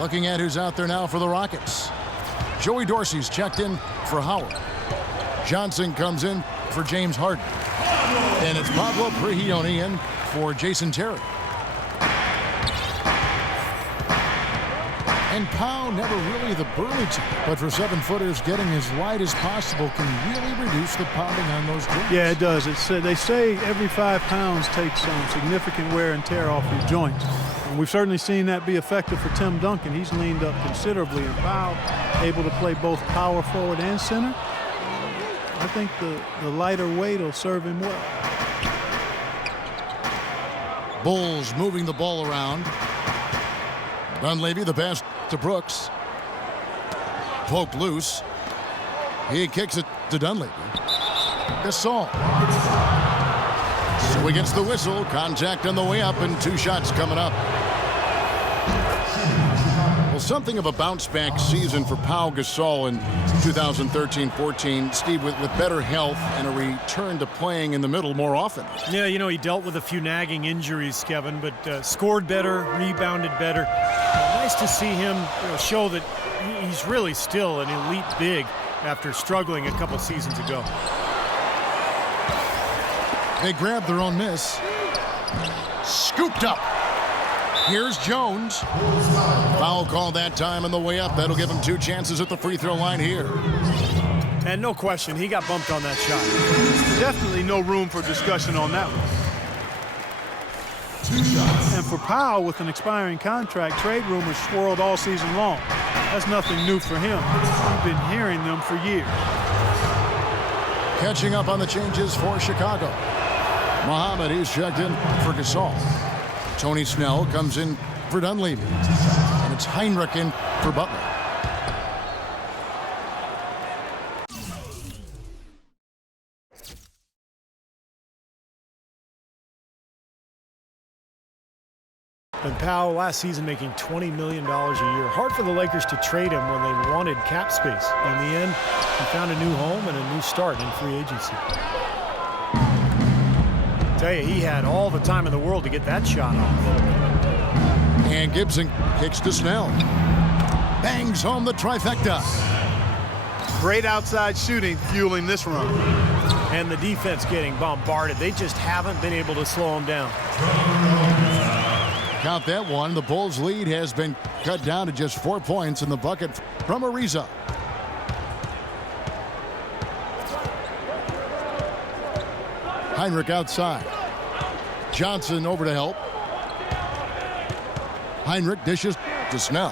Looking at who's out there now for the Rockets. Joey Dorsey's checked in for Howard. Johnson comes in for James Harden. And it's Pablo Prigioni in for Jason Terry. And Powell never really the burly type, but for 7-footers, getting as wide as possible can really reduce the pounding on those joints. Yeah, it does. They say every 5 pounds takes some significant wear and tear off your joints. And we've certainly seen that be effective for Tim Duncan. He's leaned up considerably, and Powell able to play both power forward and center. I think the lighter weight will serve him well. Bulls moving the ball around. Dunleavy, the pass to Brooks. Poked loose. He kicks it to Dunleavy. Gasol. So he gets the whistle. Contact on the way up, and 2 shots coming up. Well, something of a bounce-back season for Pau Gasol in 2013-14. Steve, with better health and a return to playing in the middle more often. Yeah, you know, he dealt with a few nagging injuries, Kevin, but scored better, rebounded better. Nice to see him show that he's really still an elite big after struggling a couple seasons ago. They grab their own miss. Scooped up. Here's Jones. Foul call that time on the way up. That'll give him 2 chances at the free throw line here. And no question, he got bumped on that shot. Definitely no room for discussion on that one. And for Powell, with an expiring contract, trade rumors swirled all season long. That's nothing new for him. We've been hearing them for years. Catching up on the changes for Chicago. Muhammad, he's checked in for Gasol. Tony Snell comes in for Dunleavy. And it's Heinrich in for Butler. And Powell last season making $20 million a year. Hard for the Lakers to trade him when they wanted cap space. In the end, he found a new home and a new start in free agency. Tell you, he had all the time in the world to get that shot off. And Gibson kicks to Snell. Bangs home the trifecta. Great outside shooting fueling this run. And the defense getting bombarded. They just haven't been able to slow him down. Count that one. The Bulls' lead has been cut down to just 4 points in the bucket from Ariza. Heinrich outside. Johnson over to help. Heinrich dishes to Snell.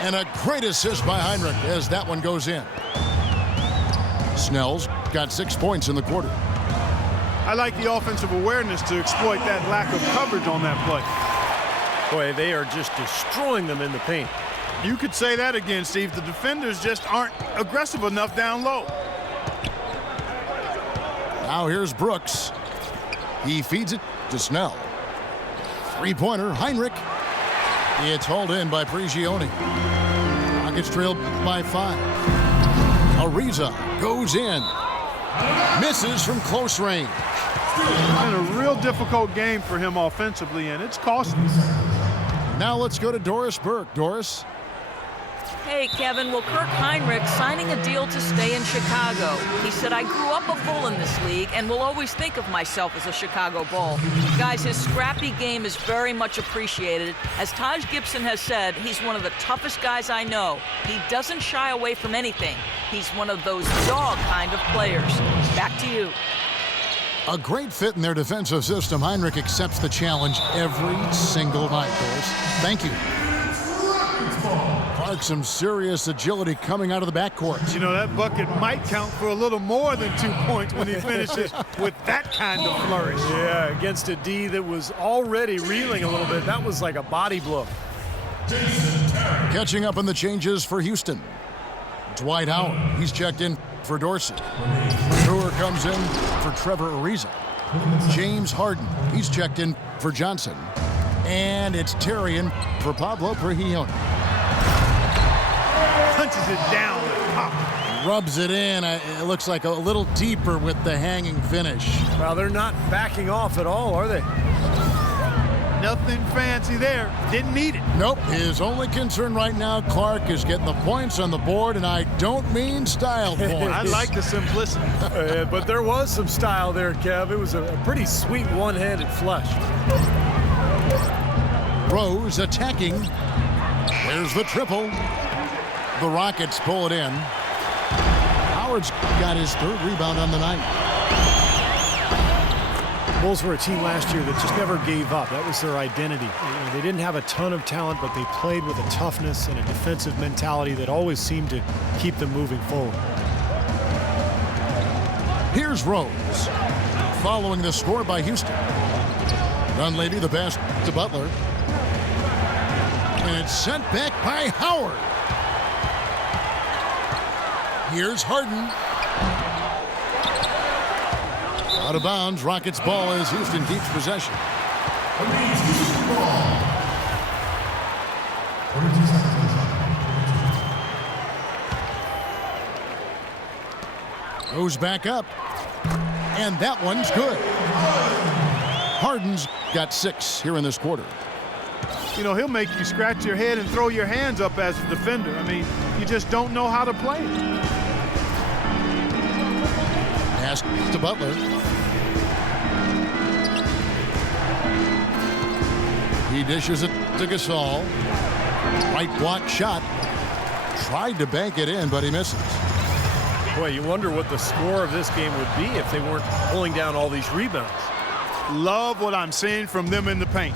And a great assist by Heinrich as that one goes in. Snell's got 6 points in the quarter. I like the offensive awareness to exploit that lack of coverage on that play. Boy, they are just destroying them in the paint. You could say that again, Steve. The defenders just aren't aggressive enough down low. Now here's Brooks. He feeds it to Snell. 3-pointer, Heinrich. It's hauled in by Prigioni. Rockets trailed by 5. Ariza goes in. Misses from close range. It's been a real difficult game for him offensively, and it's costly. Now let's go to Doris Burke. Doris. Hey, Kevin, well, Kirk Heinrich signing a deal to stay in Chicago. He said, I grew up a Bull in this league and will always think of myself as a Chicago Bull. Guys, his scrappy game is very much appreciated. As Taj Gibson has said, he's one of the toughest guys I know. He doesn't shy away from anything. He's one of those dog kind of players. Back to you. A great fit in their defensive system. Heinrich accepts the challenge every single night, Doris. Thank you. Clark, some serious agility coming out of the backcourt. You know, that bucket might count for a little more than 2 points when he finishes with that kind of flourish. Yeah, against a D that was already reeling a little bit. That was like a body blow. Catching up on the changes for Houston. Dwight Howard, he's checked in for Dorsey. Brewer comes in for Trevor Ariza. James Harden, he's checked in for Johnson. And it's Terry in for Pablo Prigioni. Punches it down the top. Rubs it in. It looks like a little deeper with the hanging finish. Well, they're not backing off at all, are they? Nothing fancy there. Didn't need it. Nope. His only concern right now, Clark, is getting the points on the board, and I don't mean style points. I like the simplicity. But there was some style there, Kev. It was a pretty sweet one-handed flush. Rose attacking. There's the triple. The Rockets pull it in. Howard's got his third rebound on the night. Bulls were a team last year that just never gave up. That was their identity. They didn't have a ton of talent, but they played with a toughness and a defensive mentality that always seemed to keep them moving forward. Here's Rose, following the score by Houston. Dunleavy the pass to Butler. And it's sent back by Howard. Here's Harden. Out of bounds, Rockets ball as Houston keeps possession. Goes back up. And that one's good. Harden's got 6 here in this quarter. You know, he'll make you scratch your head and throw your hands up as a defender. I mean, you just don't know how to play it. Pass to Butler. He dishes it to Gasol. Right block shot. Tried to bank it in, but he misses. Boy, you wonder what the score of this game would be if they weren't pulling down all these rebounds. Love what I'm seeing from them in the paint.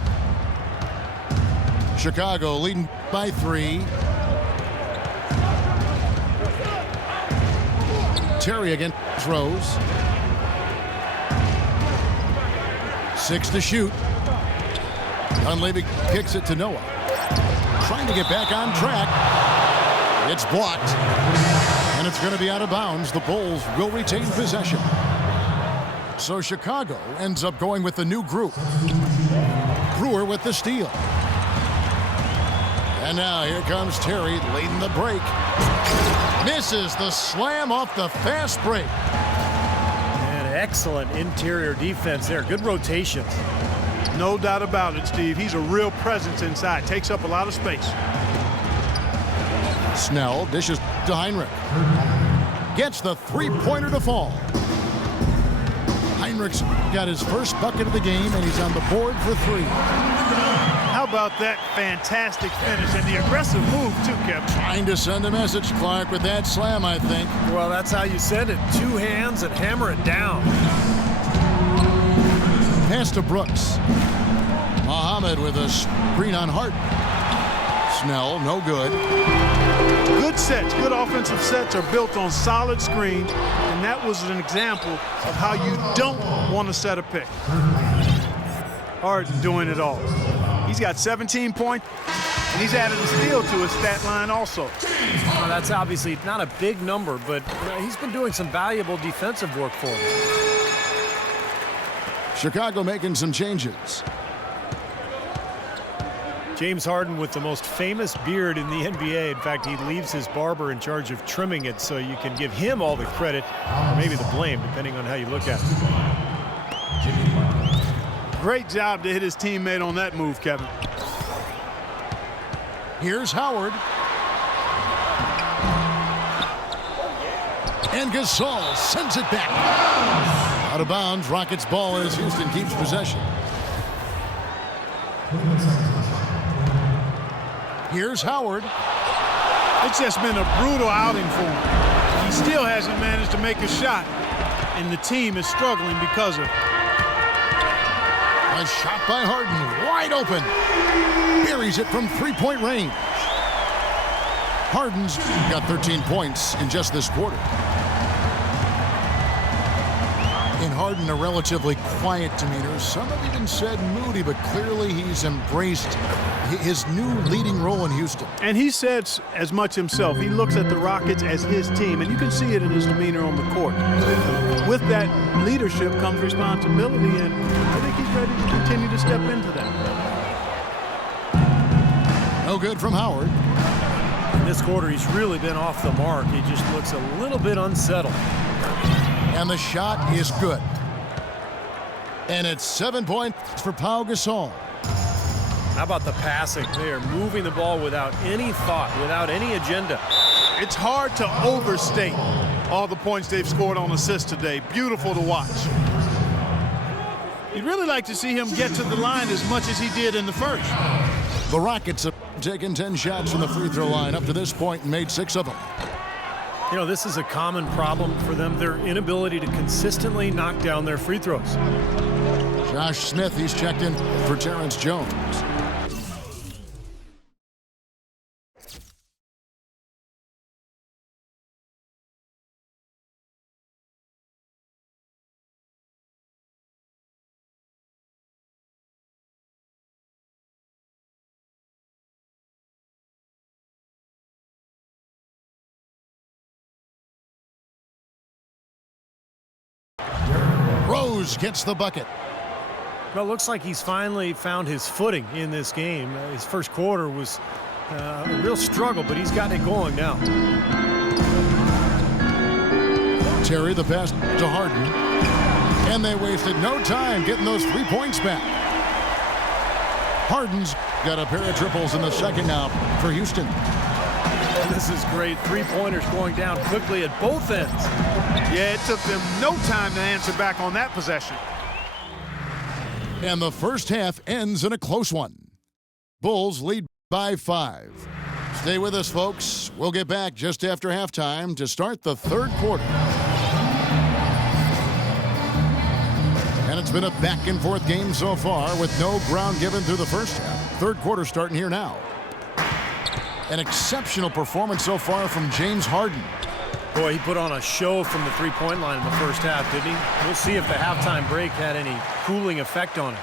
Chicago leading by 3. Terry against Rose. 6 to shoot. Dunleavy kicks it to Noah. Trying to get back on track. It's blocked. And it's going to be out of bounds. The Bulls will retain possession. So Chicago ends up going with the new group. Brewer with the steal. And now here comes Terry leading the break. Misses the slam off the fast break. And excellent interior defense there. Good rotations. No doubt about it, Steve. He's a real presence inside. Takes up a lot of space. Snell dishes to Heinrich. Gets the three-pointer to fall. Heinrich's got his first bucket of the game, and he's on the board for 3. How about that fantastic finish and the aggressive move, too, Kevin? Trying to send a message, Clark, with that slam, I think. Well, that's how you send it. 2 hands and hammer it down. Pass to Brooks. Muhammad with a screen on Harden. Snell, no good. Good sets, good offensive sets are built on solid screens, and that was an example of how you don't want to set a pick. Harden doing it all. He's got 17 points, and he's added a steal to his stat line also. Well, that's obviously not a big number, but he's been doing some valuable defensive work for him. Chicago making some changes. James Harden with the most famous beard in the NBA. In fact, he leaves his barber in charge of trimming it, so you can give him all the credit, or maybe the blame, depending on how you look at it. Great job to hit his teammate on that move, Kevin. Here's Howard. And Gasol sends it back. Out of bounds, Rockets ball as Houston keeps possession. Here's Howard. It's just been a brutal outing for him. He still hasn't managed to make a shot, and the team is struggling because of it. A shot by Harden, wide open. Buries it from three-point range. Harden's got 13 points in just this quarter. In Harden, a relatively quiet demeanor. Some have even said moody, but clearly he's embraced his new leading role in Houston. And he says as much himself. He looks at the Rockets as his team, and you can see it in his demeanor on the court. With that leadership comes responsibility, and I think he's ready to continue to step into that. No good from Howard. In this quarter, he's really been off the mark. He just looks a little bit unsettled. And the shot is good. And it's 7 points for Pau Gasol. How about the passing? They are moving the ball without any thought, without any agenda. It's hard to overstate all the points they've scored on assists today. Beautiful to watch. You'd really like to see him get to the line as much as he did in the first. The Rockets have taken 10 shots from the free throw line up to this point and made 6 of them. You know, this is a common problem for them, their inability to consistently knock down their free throws. Josh Smith, he's checked in for Terrence Jones. Rose gets the bucket. Well, it looks like he's finally found his footing in this game. His first quarter was a real struggle, but he's gotten it going now. Terry the pass to Harden. And they wasted no time getting those 3 points back. Harden's got a pair of triples in the second now for Houston. This is great. 3-pointers going down quickly at both ends. Yeah, it took them no time to answer back on that possession. And the first half ends in a close one. Bulls lead by 5. Stay with us, folks. We'll get back just after halftime to start the third quarter. And it's been a back-and-forth game so far with no ground given through the first half. Third quarter starting here now. An exceptional performance so far from James Harden. Boy, he put on a show from the three-point line in the first half, didn't he? We'll see if the halftime break had any cooling effect on it.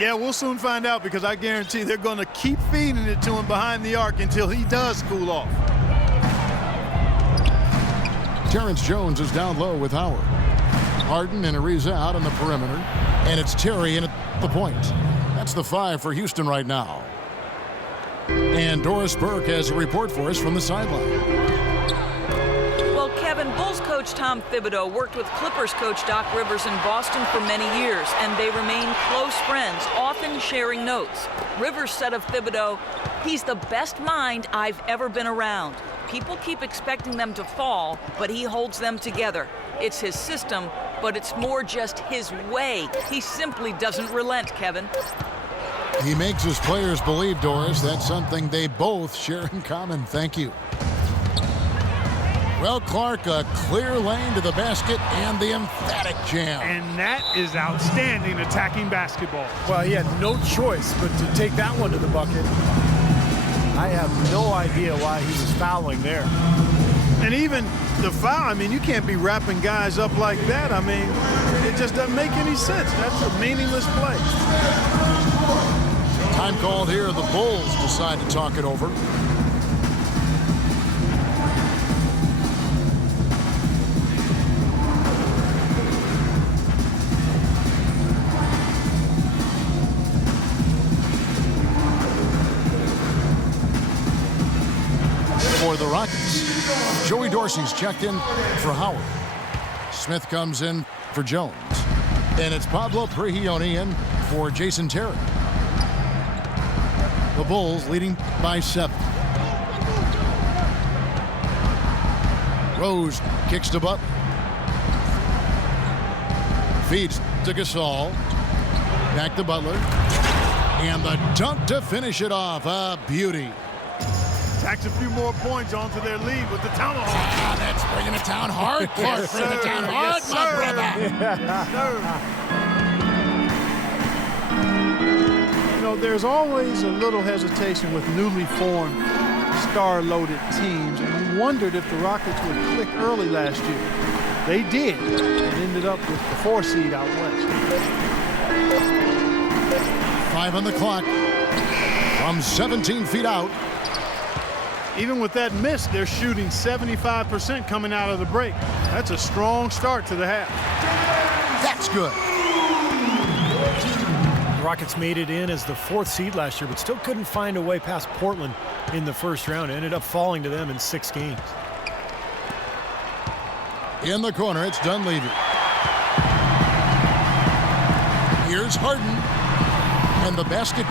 Yeah, we'll soon find out because I guarantee they're going to keep feeding it to him behind the arc until he does cool off. Terrence Jones is down low with Howard. Harden and Ariza out on the perimeter. And it's Terry in at the point. That's the 5 for Houston right now. And Doris Burke has a report for us from the sideline. Well, Kevin, Bulls coach Tom Thibodeau worked with Clippers coach Doc Rivers in Boston for many years, and they remain close friends, often sharing notes. Rivers said of Thibodeau, "He's the best mind I've ever been around. People keep expecting them to fall, but he holds them together. It's his system, but it's more just his way. He simply doesn't relent, Kevin." He makes his players believe, Doris. That's something they both share in common. Thank you. Well, Clark, a clear lane to the basket and the emphatic jam. And that is outstanding attacking basketball. Well, he had no choice but to take that one to the bucket. I have no idea why he was fouling there. And even the foul, I mean, you can't be wrapping guys up like that. I mean, it just doesn't make any sense. That's a meaningless play. Time called here. The Bulls decide to talk it over. For the Rockets, Joey Dorsey's checked in for Howard. Smith comes in for Jones. And it's Pablo Prigioni in for Jason Terry. The Bulls leading by 7. Rose kicks to Butler. Feeds to Gasol. Back to Butler. And the dunk to finish it off. A beauty. Tacks a few more points onto their lead with the tomahawk. Ah, that's bringing it down hard. Clark, bring it down hard, my brother. You know, there's always a little hesitation with newly formed, star-loaded teams, and you wondered if the Rockets would click early last year. They did, and ended up with the 4 seed out west. 5 on the clock. From 17 feet out. Even with that miss, they're shooting 75% coming out of the break. That's a strong start to the half. That's good. The Rockets made it in as the 4th seed last year, but still couldn't find a way past Portland in the first round. It ended up falling to them in 6 games. In the corner, it's Dunleavy. Here's Harden. And the basket